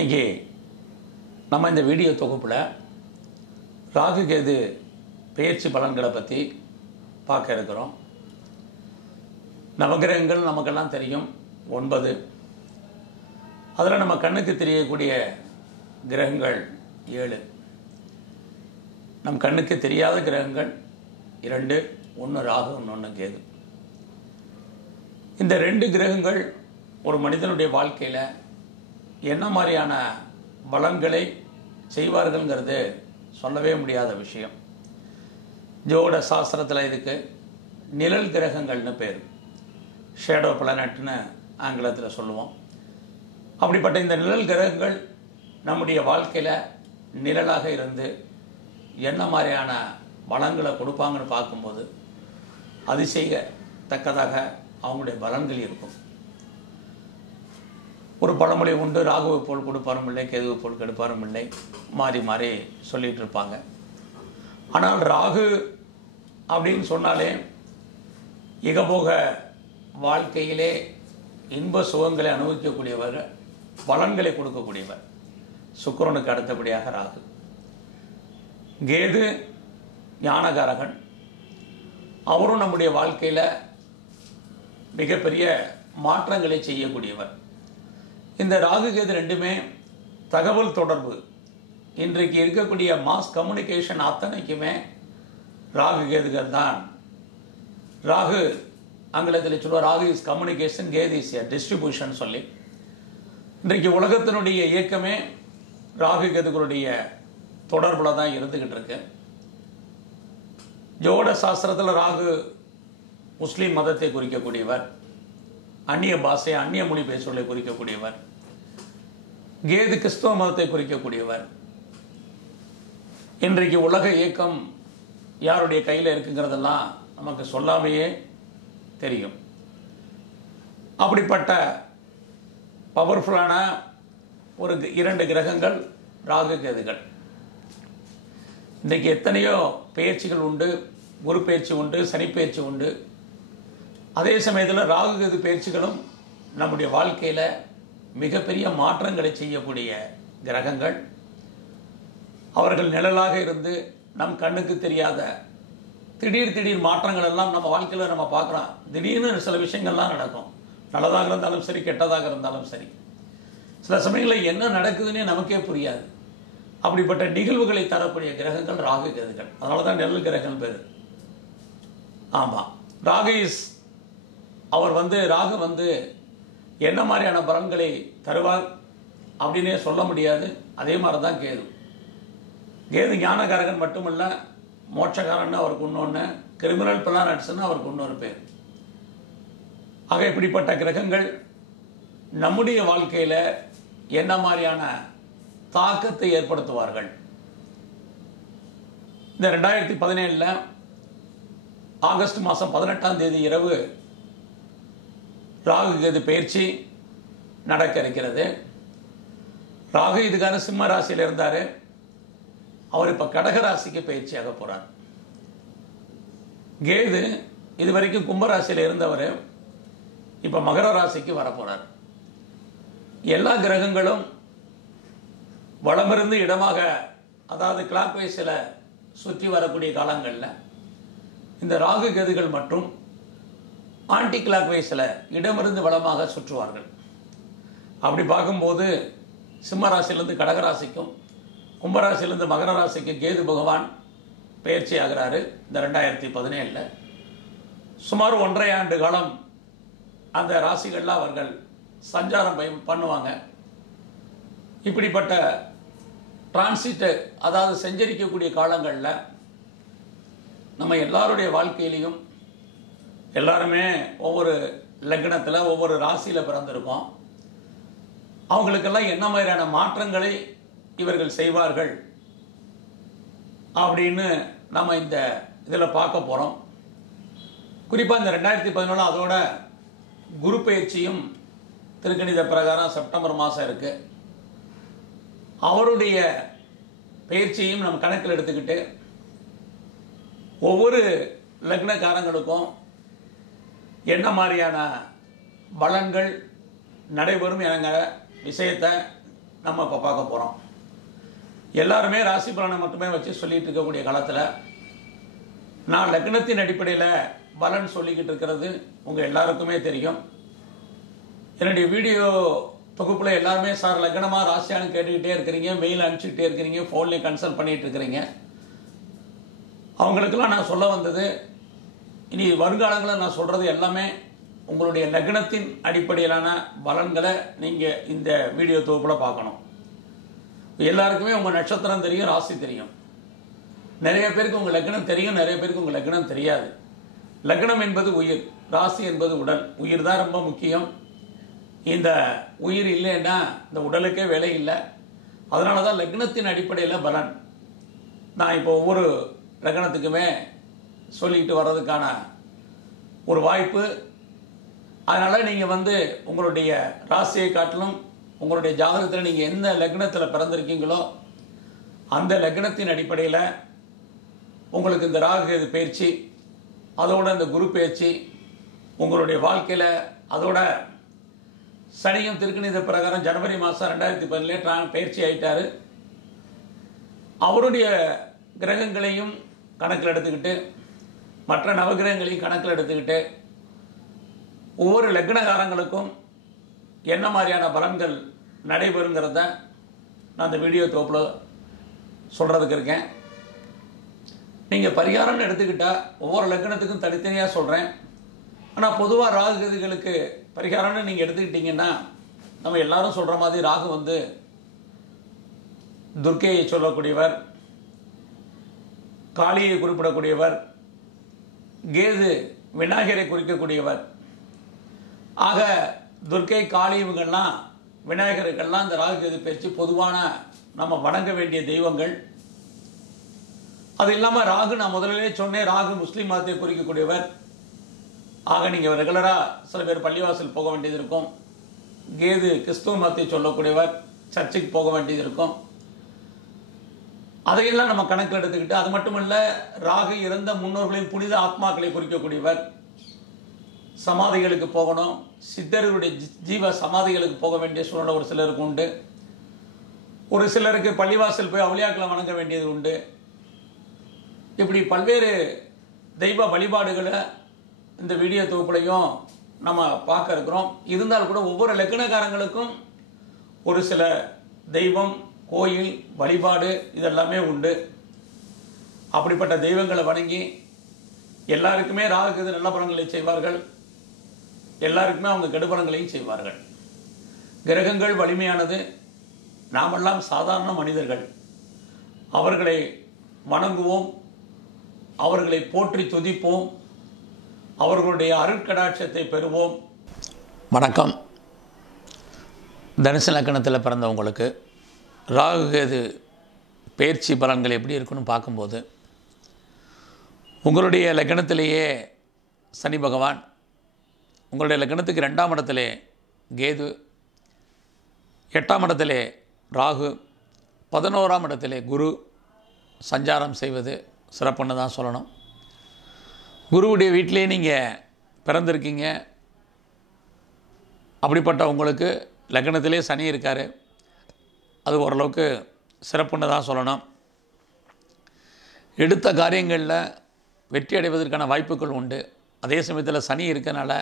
இன்றைக்கி நம்ம இந்த வீடியோ தொகுப்பில் ராகு கேது பயிற்சி பலன்களை பற்றி பார்க்க இருக்கிறோம். நவகிரகங்கள் நமக்கெல்லாம் தெரியும் ஒன்பது. அதில் நம்ம கண்ணுக்கு தெரியக்கூடிய கிரகங்கள் ஏழு. நம் கண்ணுக்கு தெரியாத கிரகங்கள் இரண்டு ஒன்று ராகு ஒன்று கேது. இந்த ரெண்டு கிரகங்கள் ஒரு மனிதனுடைய வாழ்க்கையில் என்ன மாதிரியான பலன்களை செய்வார்கள்ங்கிறது சொல்லவே முடியாத விஷயம். ஜோட சாஸ்திரத்தில் இதுக்கு நிழல் கிரகங்கள்னு பேர். ஷேடோ பிளானட்னு ஆங்கிலத்தில் சொல்லுவோம். அப்படிப்பட்ட இந்த நிழல் கிரகங்கள் நம்முடைய வாழ்க்கையில் நிழலாக இருந்து என்ன மாதிரியான பலங்களை கொடுப்பாங்கன்னு பார்க்கும்போது அதிசயத்தக்கதாக அவங்களுடைய பலன்கள் இருக்கும். ஒரு பழமொழி உண்டு. ராகுவை போல் கொடுப்பாரும் இல்லை கேதுவை போல் கெடுப்பாரும் இல்லை. மாறி மாறி சொல்லிட்டு இருப்பாங்க. ஆனால் ராகு அப்படின்னு சொன்னாலே இகபோக வாழ்க்கையிலே இன்ப சுகங்களை அனுபவிக்கக்கூடியவர் பலன்களை கொடுக்கக்கூடியவர். சுக்கரனுக்கு அடுத்தபடியாக ராகு. கேது ஞானகாரகன். அவரும் நம்முடைய வாழ்க்கையில் மிகப்பெரிய மாற்றங்களை செய்யக்கூடியவர். இந்த ராகு கேது ரெண்டுமே தகவல் தொடர்பு. இன்றைக்கு இருக்கக்கூடிய மாஸ் கம்யூனிகேஷன் அத்தனைக்குமே ராகு கேதுகள் தான். ராகு ஆங்கிலத்தில் சொல்லுவார் Rahu is communication Ketu is a distribution சொல்லி. இன்றைக்கு உலகத்தினுடைய இயக்கமே ராகு கேதுகளுடைய தொடர்பில் தான் இருந்துக்கிட்டு இருக்கு. ஜோட சாஸ்திரத்தில் ராகு முஸ்லீம் மதத்தை குறிக்கக்கூடியவர். அந்நிய பாஷை அந்நிய மொழி பேசுவதை குறிக்கக்கூடியவர். கேது கிறிஸ்தவ மதத்தை குறிக்கக்கூடியவர். இன்றைக்கு உலக இயக்கம் யாருடைய கையில் இருக்குங்கிறதெல்லாம் நமக்கு சொல்லாமையே தெரியும். அப்படிப்பட்ட பவர்ஃபுல்லான ஒரு இரண்டு கிரகங்கள் ராகு கேதுகள் இன்றைக்கு எத்தனையோ பயிற்சிகள் உண்டு குரு பயிற்சி உண்டு சனி பயிற்சி உண்டு. அதே சமயத்தில் ராகு கேது பயிற்சிகளும் நம்முடைய வாழ்க்கையில் மிகப்பெரிய மாற்றங்களை செய்யக்கூடிய கிரகங்கள். அவர்கள் நிழலாக இருந்து நம் கண்ணுக்கு தெரியாத திடீர் திடீர் மாற்றங்கள் எல்லாம் நம்ம வாழ்க்கையில் நம்ம பார்க்குறோம் திடீர்னு சில விஷயங்கள்லாம் நடக்கும். நல்லதாக இருந்தாலும் சரி கெட்டதாக இருந்தாலும் சரி. சில சமயங்களில் என்ன நடக்குதுன்னே நமக்கே புரியாது. அப்படிப்பட்ட நிகழ்வுகளை தரக்கூடிய கிரகங்கள் ராகு கிரகங்கள் அதனால தான் நெல் கிரகங்கள் பேர். ஆமாம் ராகு இஸ் அவர் வந்து ராகு வந்து என்ன மாதிரியான பலன்களை தருவார் அப்படின்னே சொல்ல முடியாது. அதே மாதிரி தான் கேது. கேது ஞானகாரகன் மட்டுமல்ல மோட்சகாரன் அவருக்கு இன்னொன்று கிரிமினல் பிளானட்ஸ்னு அவருக்கு இன்னொரு பேர். ஆக இப்படிப்பட்ட கிரகங்கள் நம்முடைய வாழ்க்கையில் என்ன மாதிரியான தாக்கத்தை ஏற்படுத்துவார்கள்? இந்த ரெண்டாயிரத்தி பதினேழில் ஆகஸ்ட் மாதம் பதினெட்டாம் தேதி இரவு ராகு கேது பயிற்சி நடக்க இருக்கிறது. ராகு இதுக்கான சிம்ம ராசியில் இருந்தார். அவர் இப்போ கடக ராசிக்கு பயிற்சியாக போகிறார் கேது இது வரைக்கும் கும்பராசியில் இருந்தவர். இப்போ மகர ராசிக்கு வரப்போகிறார் எல்லா கிரகங்களும் வளமிருந்து இடமாக அதாவது கிளாக் வைஸில் சுற்றி வரக்கூடிய காலங்களில் இந்த ராகு கதிகள் மற்றும் ஆன்டி கிளாக் வைஸில் இடமிருந்து வளமாக சுற்றுவார்கள். அப்படி பார்க்கும்போது சிம்ம ராசியிலேருந்து கடகராசிக்கும் கும்பராசியிலேருந்து மகர ராசிக்கு கேது பகவான் பயிற்சி ஆகிறாரு இந்த ரெண்டாயிரத்தி பதினேழில். சுமார் ஒன்றரை ஆண்டு காலம் அந்த ராசிகளில் அவர்கள் சஞ்சாரம் பய- பண்ணுவாங்க. இப்படிப்பட்ட டிரான்சிட்டு அதாவது செஞ்சரிக்கக்கூடிய காலங்களில் நம்ம எல்லாருடைய வாழ்க்கையிலையும் எல்லாருமே ஒவ்வொரு லக்னத்தில் ஒவ்வொரு ராசியில் பிறந்திருப்போம் அவங்களுக்கெல்லாம் என்ன மாதிரியான மாற்றங்களை இவர்கள் செய்வார்கள் அப்படின்னு நம்ம இந்த இதில் பார்க்க போகிறோம் குறிப்பாக இந்த ரெண்டாயிரத்தி பதினொன்று அதோட குரு பயிற்சியும் திருக்கணித பிரகாரம் செப்டம்பர் மாதம் இருக்குது அவருடைய பயிற்சியையும் நம்ம கணக்கில் எடுத்துக்கிட்டு ஒவ்வொரு லக்னக்காரங்களுக்கும் என்ன மாதிரியான பலன்கள் நடைபெறும் என்கிற விஷயத்தை நம்ம இப்போ பார்க்க போகிறோம் எல்லாருமே ராசி பலனை மட்டுமே வச்சு சொல்லிட்டு இருக்கக்கூடிய காலத்தில் நான் லக்னத்தின் அடிப்படையில் பலன் சொல்லிக்கிட்டு இருக்கிறது உங்கள் எல்லாருக்குமே தெரியும். என்னுடைய வீடியோ தொகுப்பில் எல்லாருமே சார் லக்னமாக ராசியானு கேட்டுக்கிட்டே இருக்கிறீங்க மெயில் அனுப்பிச்சிக்கிட்டே இருக்கிறீங்க ஃபோன்லேயும் கன்சல்ட் பண்ணிகிட்டு இருக்கிறீங்க. அவங்களுக்கெல்லாம் நான் சொல்ல வந்தது இனி வருங்காலங்களில் நான் சொல்கிறது எல்லாமே உங்களுடைய லக்னத்தின் அடிப்படையிலான பலன்களை நீங்கள் இந்த வீடியோ தொகுப்பில் பார்க்கணும். எல்லாருக்குமே உங்கள் நட்சத்திரம் தெரியும் ராசி தெரியும். நிறைய பேருக்கு உங்கள் லக்னம் தெரியும் நிறைய பேருக்கு உங்கள் லக்னம் தெரியாது. லக்னம் என்பது உயிர் ராசி என்பது உடல். உயிர் தான் ரொம்ப முக்கியம். இந்த உயிர் இல்லைன்னா இந்த உடலுக்கே வேலை இல்லை. அதனால தான் லக்னத்தின் அடிப்படையில் பலன். நான் இப்போ ஒவ்வொரு லக்னத்துக்குமே சொல்லிட்டு வர்றதுக்கான ஒரு வாய்ப்பு. அதனால் நீங்கள் வந்து உங்களுடைய ராசியை காட்டிலும் உங்களுடைய ஜாதகத்தில் நீங்கள் எந்த லக்னத்தில் பிறந்திருக்கீங்களோ அந்த லக்னத்தின் அடிப்படையில் உங்களுக்கு இந்த ராகு இது பயிற்சி அதோட இந்த குரு பயிற்சி உங்களுடைய வாழ்க்கையில் அதோட சனியும் திருக்கணித பிரகாரம் ஜனவரி மாதம் ரெண்டாயிரத்தி பதினேழு பயிற்சி ஆகிட்டார் அவருடைய கிரகங்களையும் கணக்கில் எடுத்துக்கிட்டு மற்ற நவகிரகங்களையும் கணக்கில் எடுத்துக்கிட்டு ஒவ்வொரு லக்னகாரங்களுக்கும் என்ன மாதிரியான பலன்கள் நடைபெறுங்கிறத நான் இந்த வீடியோ தோப்பில் சொல்கிறதுக்கு இருக்கேன். நீங்கள் பரிகாரம்னு எடுத்துக்கிட்டால் ஒவ்வொரு லக்னத்துக்கும் தனித்தனியாக சொல்கிறேன் ஆனால் பொதுவாக ராகுகதிகளுக்கு பரிகாரம்னு நீங்கள் எடுத்துக்கிட்டிங்கன்னா நம்ம எல்லாரும் சொல்கிற மாதிரி ராகு வந்து துர்க்கையை சொல்லக்கூடியவர் காளியை குறிப்பிடக்கூடியவர் கேது விநாயகரை குறிக்கக்கூடியவர். ஆக துர்க்கை காளி இவங்கெல்லாம் விநாயகருக்கெல்லாம் இந்த ராகு கேது பயிற்சி பொதுவான நம்ம வணங்க வேண்டிய தெய்வங்கள். அது இல்லாமல் ராகு நான் முதலிலே சொன்னேன் ராகு முஸ்லீம் மதத்தை குறிக்கக்கூடியவர். ஆக நீங்கள் ரெகுலராக சில பேர் பள்ளிவாசல் போக வேண்டியது இருக்கும். கேது கிறிஸ்துவ மதத்தை சொல்லக்கூடியவர் சர்ச்சுக்கு போக வேண்டியது இருக்கும். அதையெல்லாம் நம்ம கணக்கில் எடுத்துக்கிட்டு அது மட்டுமல்ல ராகு இறந்த முன்னோர்களின் புனித ஆத்மாக்களை குறிக்கக்கூடியவர் சமாதிகளுக்கு போகணும். சித்தர்களுடைய ஜீவ சமாதிகளுக்கு போக வேண்டிய சூழ்நிலை ஒரு சிலருக்கு உண்டு. ஒரு சிலருக்கு பள்ளிவாசல் போய் அவளியாக்களை வணங்க வேண்டியது உண்டு. இப்படி பல்வேறு தெய்வ வழிபாடுகளை இந்த வீடியோ தொகுப்புலையும் நம்ம பார்க்க இருக்கிறோம். இருந்தால் கூட ஒவ்வொரு லக்கணக்காரங்களுக்கும் ஒரு சில தெய்வம் கோயில் வழிபாடு இதெல்லாமே உண்டு. அப்படிப்பட்ட தெய்வங்களை வணங்கி எல்லாருக்குமே ராகுக்கு நல்ல பலன்களை செய்வார்கள். எல்லாருக்குமே அவங்க கெடுபலங்களையும் செய்வார்கள். கிரகங்கள் வலிமையானது. நாமெல்லாம் சாதாரண மனிதர்கள். அவர்களை வணங்குவோம். அவர்களை போற்றி துதிப்போம். அவர்களுடைய அருட்கடாட்சத்தை பெறுவோம். வணக்கம். தனுசு லக்கணத்தில் பிறந்தவங்களுக்கு ராகு கேது பயிற்சி பலன்கள் எப்படி இருக்குன்னு பார்க்கும்போது உங்களுடைய லக்கணத்திலேயே சனி பகவான் உங்களுடைய லக்கணத்துக்கு ரெண்டாம் இடத்திலே கேது எட்டாம் இடத்திலே ராகு பதினோராம் இடத்திலே குரு சஞ்சாரம் செய்வது சிறப்புன்னு தான் சொல்லணும். குருவுடைய வீட்டிலே நீங்கள் பிறந்திருக்கீங்க. அப்படிப்பட்ட உங்களுக்கு லக்னத்திலே சனி இருக்கார். அது ஓரளவுக்கு சிறப்புன்னு தான் சொல்லணும். எடுத்த காரியங்களில் வெற்றி அடைவதற்கான வாய்ப்புகள் உண்டு. அதே சமயத்தில் சனி இருக்கனால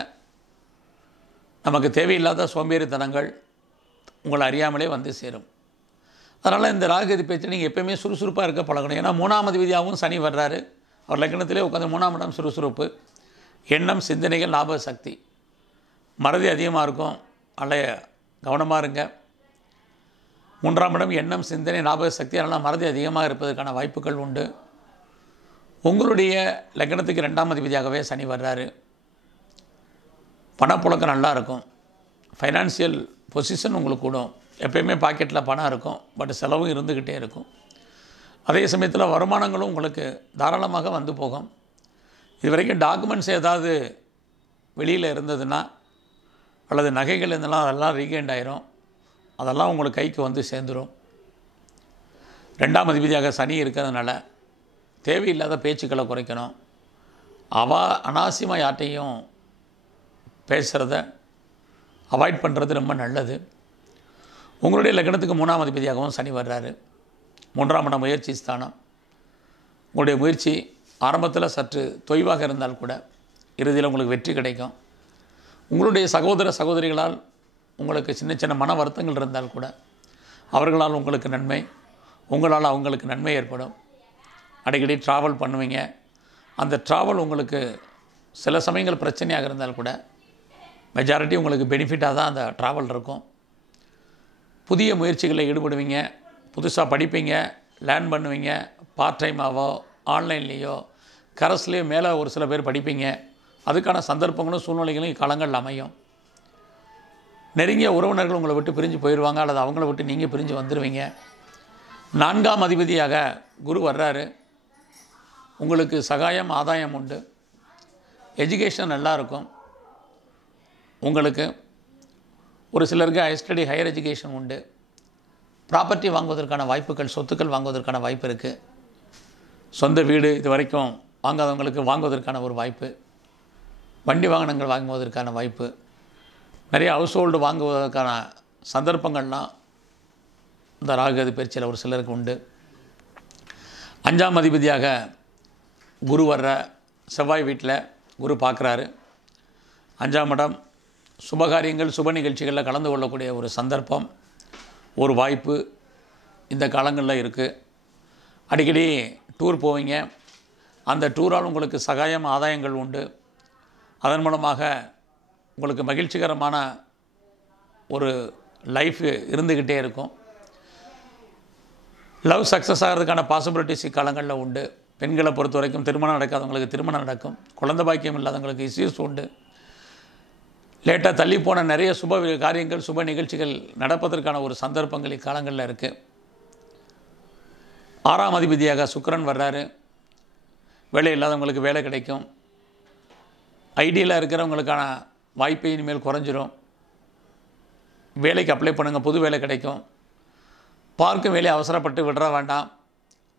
நமக்கு தேவையில்லாத சோம்பேறித்தனங்கள் உங்களை அறியாமலே வந்து சேரும். அதனால் இந்த ராகதி பேச்சு நீங்கள் எப்பயுமே சுறுசுறுப்பாக இருக்க பழகணும். ஏன்னா மூணாமது விதியாகவும் சனி வர்றாரு. அவர் லக்னத்திலே உட்காந்து மூணாம் இடம் சுறுசுறுப்பு எண்ணம் சிந்தனைகள் லாப சக்தி. மறதி அதிகமாக இருக்கும். அல்ல கவனமாக இருங்க. மூன்றாம் இடம் எண்ணம் சிந்தனை ஞாபக சக்தி அதெல்லாம் மறதி அதிகமாக இருப்பதற்கான வாய்ப்புகள் உண்டு. உங்களுடைய லக்னத்துக்கு ரெண்டாம் அதிபதியாகவே சனி வர்றாரு. பணப்புழக்கம் நல்லா இருக்கும். ஃபைனான்சியல் பொசிஷன் உங்களுக்கு கூடும். எப்பயுமே பாக்கெட்டில் பணம் இருக்கும். பட் செலவும் இருந்துக்கிட்டே இருக்கும். அதே சமயத்தில் வருமானங்களும் உங்களுக்கு தாராளமாக வந்து போகும். இது வரைக்கும் டாக்குமெண்ட்ஸ் ஏதாவது வெளியில் இருந்ததுன்னா அல்லது நகைகள் இருந்தெல்லாம் அதெல்லாம் ரீகெண்ட் ஆயிரும். அதெல்லாம் உங்களுக்கு கைக்கு வந்து சேர்ந்துடும் ரெண்டாம் அதிபதியாக சனி இருக்கிறதுனால தேவையில்லாத பேச்சுக்களை குறைக்கணும். அவா அனாவசியமாக யார்ட்டையும் பேசுகிறத அவாய்ட் பண்ணுறது ரொம்ப நல்லது. உங்களுடைய லக்னத்துக்கு மூணாம் அதிபதியாகவும் சனி வர்றாரு. மூன்றாம் இடம் முயற்சி ஸ்தானம். உங்களுடைய முயற்சி ஆரம்பத்தில் சற்று தொய்வாக இருந்தால் கூட இறுதியில் உங்களுக்கு வெற்றி கிடைக்கும். உங்களுடைய சகோதர சகோதரிகளால் உங்களுக்கு சின்ன சின்ன மன வருத்தங்கள் இருந்தால் கூட அவர்களால் உங்களுக்கு நன்மை உங்களால் அவங்களுக்கு நன்மை ஏற்படும். அடிக்கடி ட்ராவல் பண்ணுவீங்க. அந்த ட்ராவல் உங்களுக்கு சில சமயங்கள் பிரச்சனையாக இருந்தால் கூட மெஜாரிட்டி உங்களுக்கு பெனிஃபிட்டாக தான் அந்த ட்ராவல் இருக்கும். புதிய முயற்சிகளில் ஈடுபடுவீங்க. புதுசாக படிப்பீங்க லேர்ன் பண்ணுவீங்க. பார்ட் டைமாவோ ஆன்லைன்லேயோ கரஸ்லேயோ மேலே ஒரு சில பேர் படிப்பீங்க. அதுக்கான சந்தர்ப்பங்களும் சூழ்நிலைகளும் இக்காலங்களில் அமையும். நெருங்கிய உறவினர்கள் உங்களை விட்டு பிரிஞ்சு போயிடுவாங்க அல்லது அவங்கள விட்டு நீங்கள் பிரிஞ்சு வந்துடுவீங்க நான்காம் அதிபதியாக குரு வர்றாரு. உங்களுக்கு சகாயம் ஆதாயம் உண்டு. எஜுகேஷன் நல்லாயிருக்கும் உங்களுக்கு ஒரு சிலருக்கு ஹையர் ஸ்டடி ஹையர் எஜுகேஷன் உண்டு. ப்ராப்பர்ட்டி வாங்குவதற்கான வாய்ப்புகள் சொத்துக்கள் வாங்குவதற்கான வாய்ப்பு இருக்குது சொந்த வீடு இது வரைக்கும் வாங்காதவங்களுக்கு வாங்குவதற்கான ஒரு வாய்ப்பு. வண்டி வாகனங்கள் வாங்குவதற்கான வாய்ப்பு. நிறைய ஹவுஸ் ஹோல்டு வாங்குவதற்கான சந்தர்ப்பங்கள்லாம் இந்த ராகுகதி பயிற்சியில் ஒரு சிலருக்கு உண்டு. அஞ்சாம் அதிபதியாக குரு வர்ற செவ்வாய் வீட்டில் குரு பார்க்குறாரு. அஞ்சாம் இடம் சுபகாரியங்கள் சுப நிகழ்ச்சிகளில் கலந்து கொள்ளக்கூடிய ஒரு சந்தர்ப்பம் ஒரு வாய்ப்பு இந்த காலங்களில் இருக்குது அடிக்கடி டூர் போவீங்க. அந்த டூரால் உங்களுக்கு சகாயம் ஆதாயங்கள் உண்டு. அதன் மூலமாக உங்களுக்கு மகிழ்ச்சிகரமான ஒரு லைஃப் இருந்துக்கிட்டே இருக்கும். லவ் சக்ஸஸ் ஆகிறதுக்கான பாசிபிலிட்டிஸ் இக்காலங்களில் உண்டு. பெண்களை பொறுத்த வரைக்கும் திருமணம் நடக்காதவங்களுக்கு திருமணம் நடக்கும். குழந்தை பாக்கியம் இல்லாதவங்களுக்கு இஷ்யூஸ் உண்டு. லேட்டாக தள்ளி போன நிறைய சுப காரியங்கள் சுப நிகழ்ச்சிகள் நடப்பதற்கான ஒரு சந்தர்ப்பங்கள் இக்காலங்களில் இருக்குது ஆறாம் அதிபதியாக சுக்கரன் வர்றாரு. வேலை இல்லாதவங்களுக்கு வேலை கிடைக்கும். ஐடியில் இருக்கிறவங்களுக்கான வாய்ப்பு இனிமேல் குறைஞ்சிரும். வேலைக்கு அப்ளை பண்ணுங்கள் புது வேலை கிடைக்கும். பார்க்கும் வேலையை அவசரப்பட்டு விடுற வேண்டாம்.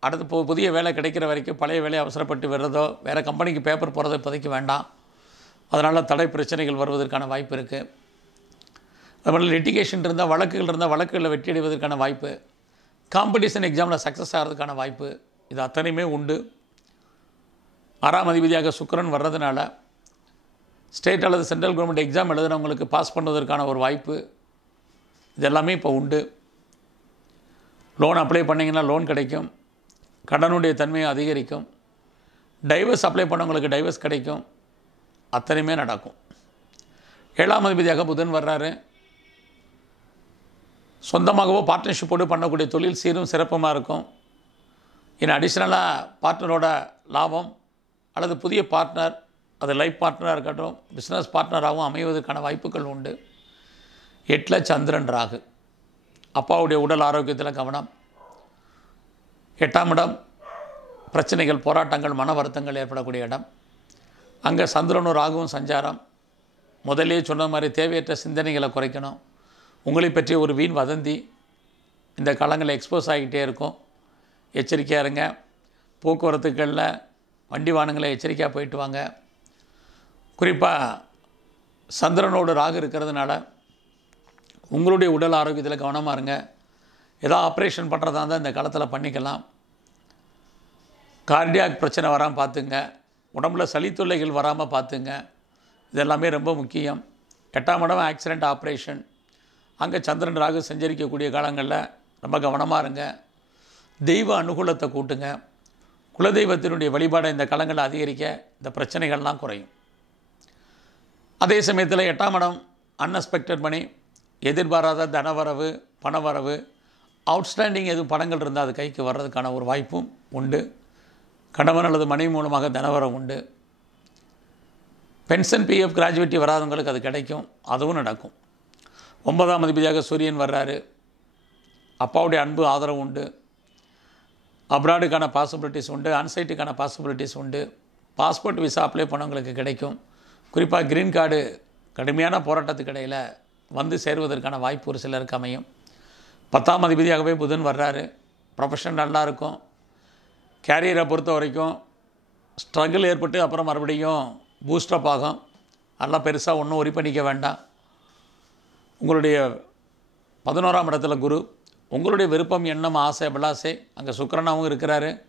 அடுத்து பு புதிய வேலை கிடைக்கிற வரைக்கும் பழைய வேலையை அவசரப்பட்டு விடுறதோ வேறு கம்பெனிக்கு பேப்பர் போகிறதோ இப்போதைக்கு வேண்டாம். அதனால் தடை பிரச்சனைகள் வருவதற்கான வாய்ப்பு இருக்குது அதுபோல் லிட்டிகேஷன் இருந்தால் வழக்குகள் இருந்தால் வழக்குகளில் வெற்றி அடைவதற்கான வாய்ப்பு. காம்படிஷன் எக்ஸாமில் சக்ஸஸ் ஆகிறதுக்கான வாய்ப்பு. இது அத்தனையுமே உண்டு. ஆறாம் அதிபதியாக சுக்கரன் வர்றதுனால ஸ்டேட் அல்லது சென்ட்ரல் கவர்மெண்ட் எக்ஸாம் எழுதுனவங்களுக்கு பாஸ் பண்ணுவதற்கான ஒரு வாய்ப்பு இது எல்லாமே இப்போ உண்டு. லோன் அப்ளை பண்ணிங்கன்னா லோன் கிடைக்கும். கடனுடைய தன்மையை அதிகரிக்கும். டைவர்ஸ் அப்ளை பண்ணவங்களுக்கு டைவர்ஸ் கிடைக்கும். அத்தனையுமே நடக்கும். ஏழாம் அதிபதியாக புதன் வர்றாரு. சொந்தமாகவோ பார்ட்னர்ஷிப்போடு பண்ணக்கூடிய தொழில் சீரும் சிறப்புமாக இருக்கும். இன்னும் அடிஷ்னலாக பார்ட்னரோட லாபம் அல்லது புதிய பார்ட்னர் அது லைஃப் பார்ட்னராக இருக்கட்டும் பிஸ்னஸ் பார்ட்னராகவும் அமைவதற்கான வாய்ப்புகள் உண்டு. எட்டில் சந்திரன் ராகு. அப்பாவுடைய உடல் ஆரோக்கியத்தில் கவனம். எட்டாம் இடம் பிரச்சனைகள் போராட்டங்கள் மன வருத்தங்கள் ஏற்படக்கூடிய இடம். அங்கே சந்திரனும் ராகுவும் சஞ்சாரம். முதலே சொன்ன மாதிரி தேவையற்ற சிந்தனைகளை குறைக்கணும். உங்களை பற்றிய ஒரு வீண் வதந்தி இந்த காலங்களில் எக்ஸ்போஸ் ஆகிக்கிட்டே இருக்கும். எச்சரிக்கையாக இருங்க. போக்குவரத்துகளில் வண்டி வாகனங்களை எச்சரிக்கையாக போயிட்டு வாங்க. குறிப்பாக சந்திரனோடு ராகு இருக்கிறதுனால உங்களுடைய உடல் ஆரோக்கியத்தில் கவனமாக இருங்க. ஏதோ ஆப்ரேஷன் பண்ணுறதா இருந்தால் இந்த காலத்தில் பண்ணிக்கலாம். கார்டியாக் பிரச்சனை வராமல் பார்த்துங்க. உடம்புல சளி தொல்லைகள் வராமல் பார்த்துங்க. இதெல்லாமே ரொம்ப முக்கியம். எட்டாம் இடம் ஆக்சிடெண்ட் ஆப்ரேஷன் அங்கே சந்திரன் ராகு சஞ்சரிக்கக்கூடிய காலங்களில் ரொம்ப கவனமாக இருங்க. தெய்வ அனுகூலத்தை கூட்டுங்க. குலதெய்வத்தினுடைய வழிபாடை இந்த காலங்களில் அதிகரிக்க இந்த பிரச்சனைகள்லாம் குறையும். அதே சமயத்தில் எட்டாம் இடம் அன்எக்ஸ்பெக்டட் மணி எதிர்பாராத தனவரவு பணவரவு அவுட்ஸ்டாண்டிங் எதுவும் படங்கள் இருந்தால் அது கைக்கு வர்றதுக்கான ஒரு வாய்ப்பும் உண்டு. கணவன் அல்லது மனைவி மூலமாக தனவரம் உண்டு. பென்ஷன் பிஎஃப் கிராஜுவேட்டி வராதவங்களுக்கு அது கிடைக்கும் அதுவும் நடக்கும். ஒன்பதாம் அதிபதியாக சூரியன் வர்றாரு. அப்பாவுடைய அன்பு ஆதரவு உண்டு. அப்ராடுக்கான பாசிபிலிட்டிஸ் உண்டு அன்சைட்டுக்கான பாசிபிலிட்டிஸ் உண்டு. பாஸ்போர்ட் விசா அப்ளை பண்ணவங்களுக்கு கிடைக்கும். குறிப்பாக கிரீன் கார்டு கடுமையான போராட்டத்துக்கு இடையில் வந்து சேருவதற்கான வாய்ப்பு ஒரு சிலருக்கு அமையும். பத்தாம் அதிபதியாகவே புதன் வர்றாரு. ப்ரொஃபஷன் நல்லா இருக்கும். கேரியரை பொறுத்த வரைக்கும் ஸ்ட்ரகிள் ஏற்பட்டு அப்புறம் மறுபடியும் பூஸ்டப் ஆகும். நல்லா பெருசாக ஒன்றும் ஒரி பண்ணிக்க வேண்டாம். உங்களுடைய பதினோராம் இடத்துல குரு உங்களுடைய விருப்பம் எண்ணம் ஆசை அபிலாசை அங்கே சுக்கரனாகவும் இருக்கிறாரு.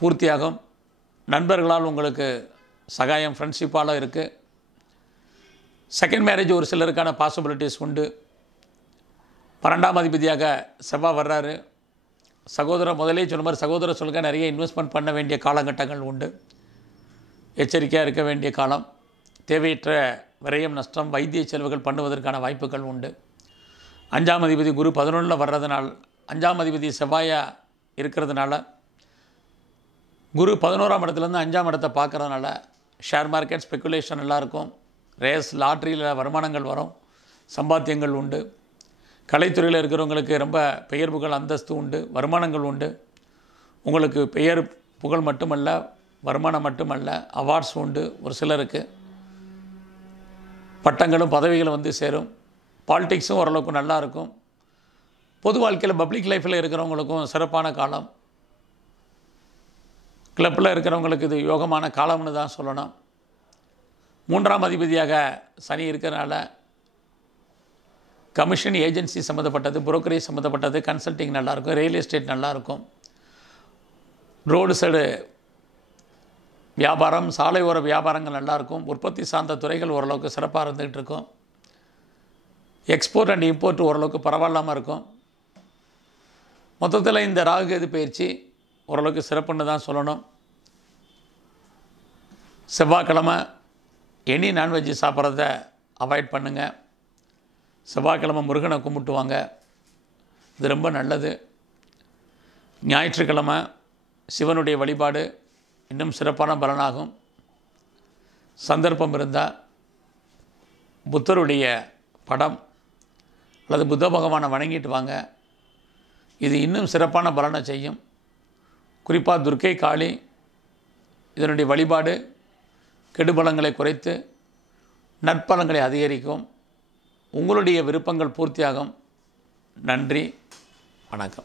பூர்த்தியாகும். நண்பர்களால் உங்களுக்கு சகாயம் ஃப்ரெண்ட்ஷிப்பால் இருக்குது செகண்ட் மேரேஜ் ஒரு சிலருக்கான பாசிபிலிட்டிஸ் உண்டு. பன்னெண்டாம் அதிபதியாக செவ்வாய் வர்றாரு. சகோதரர் முதலே சொன்ன மாதிரி சகோதர சொல்லுங்க நிறைய இன்வெஸ்ட்மெண்ட் பண்ண வேண்டிய காலகட்டங்கள் உண்டு. எச்சரிக்கையாக இருக்க வேண்டிய காலம். தேவையற்ற விரயம் நஷ்டம் வைத்திய செலவுகள் பண்ணுவதற்கான வாய்ப்புகள் உண்டு. அஞ்சாம் அதிபதி குரு பதினொன்றில் வர்றதுனால் அஞ்சாம் அதிபதி செவ்வாயாக இருக்கிறதுனால குரு பதினோராம் இடத்துலேருந்து அஞ்சாம் இடத்தை பார்க்குறதுனால ஷேர் மார்க்கெட் ஸ்பெக்குலேஷன் எல்லாம் இருக்கும் ரேஸ் லாட்ரியில் வருமானங்கள் வரும். சம்பாத்தியங்கள் உண்டு. கலைத்துறையில் இருக்கிறவங்களுக்கு ரொம்ப பெயர் புகழ் அந்தஸ்து உண்டு. வருமானங்கள் உண்டு. உங்களுக்கு பெயர் புகழ் மட்டுமல்ல வருமானம் மட்டுமல்ல அவார்ட்ஸ் உண்டு. ஒரு சிலருக்கு பட்டங்களும் பதவிகளும் வந்து சேரும். பாலிடிக்ஸும் ஓரளவுக்கு நல்லா இருக்கும் பொது வாழ்க்கையில் பப்ளிக் லைஃப்பில் இருக்கிறவங்களுக்கும் சிறப்பான காலம். கிளப்பில் இருக்கிறவங்களுக்கு இது யோகமான காலம்னு தான் சொல்லணும். மூன்றாம் அதிபதியாக சனி இருக்கிறனால கமிஷன் ஏஜென்சி சம்மந்தப்பட்டது புரோக்கரேஜ் சம்மந்தப்பட்டது கன்சல்ட்டிங் நல்லாயிருக்கும் ரியல் எஸ்டேட் நல்லாயிருக்கும். ரோடு சைடு வியாபாரம் சாலை ஓர வியாபாரங்கள் நல்லாயிருக்கும் உற்பத்தி சார்ந்த துறைகள் ஓரளவுக்கு சிறப்பாக இருந்துகிட்டு இருக்கும் எக்ஸ்போர்ட் அண்ட் இம்போர்ட் ஓரளவுக்கு பரவாயில்லாமல் இருக்கும். மொத்தத்தில் இந்த ராகு எது பயிற்சி ஓரளவுக்கு சிறப்புன்னு தான் சொல்லணும். செவ்வாய்க்கிழமை எனி நான்வெஜ் சாப்பிட்றத அவாய்ட் பண்ணுங்கள் செவ்வாய்க்கிழமை முருகனை கும்பிட்டுவாங்க. இது ரொம்ப நல்லது. ஞாயிற்றுக்கிழமை சிவனுடைய வழிபாடு இன்னும் சிறப்பான பலனாகும். சந்தர்ப்பம் இருந்தால் புத்தருடைய படம் அல்லது புத்த பகவானை வணங்கிட்டு வாங்க. இது இன்னும் சிறப்பான பலனை செய்யும். குறிப்பாக துர்க்கை காளி இதனுடைய வழிபாடு கெடுபலங்களை குறைத்து நற்பலங்களை அதிகரிக்கும். உங்களுடைய விருப்பங்கள் பூர்த்தியாகும். நன்றி. வணக்கம்.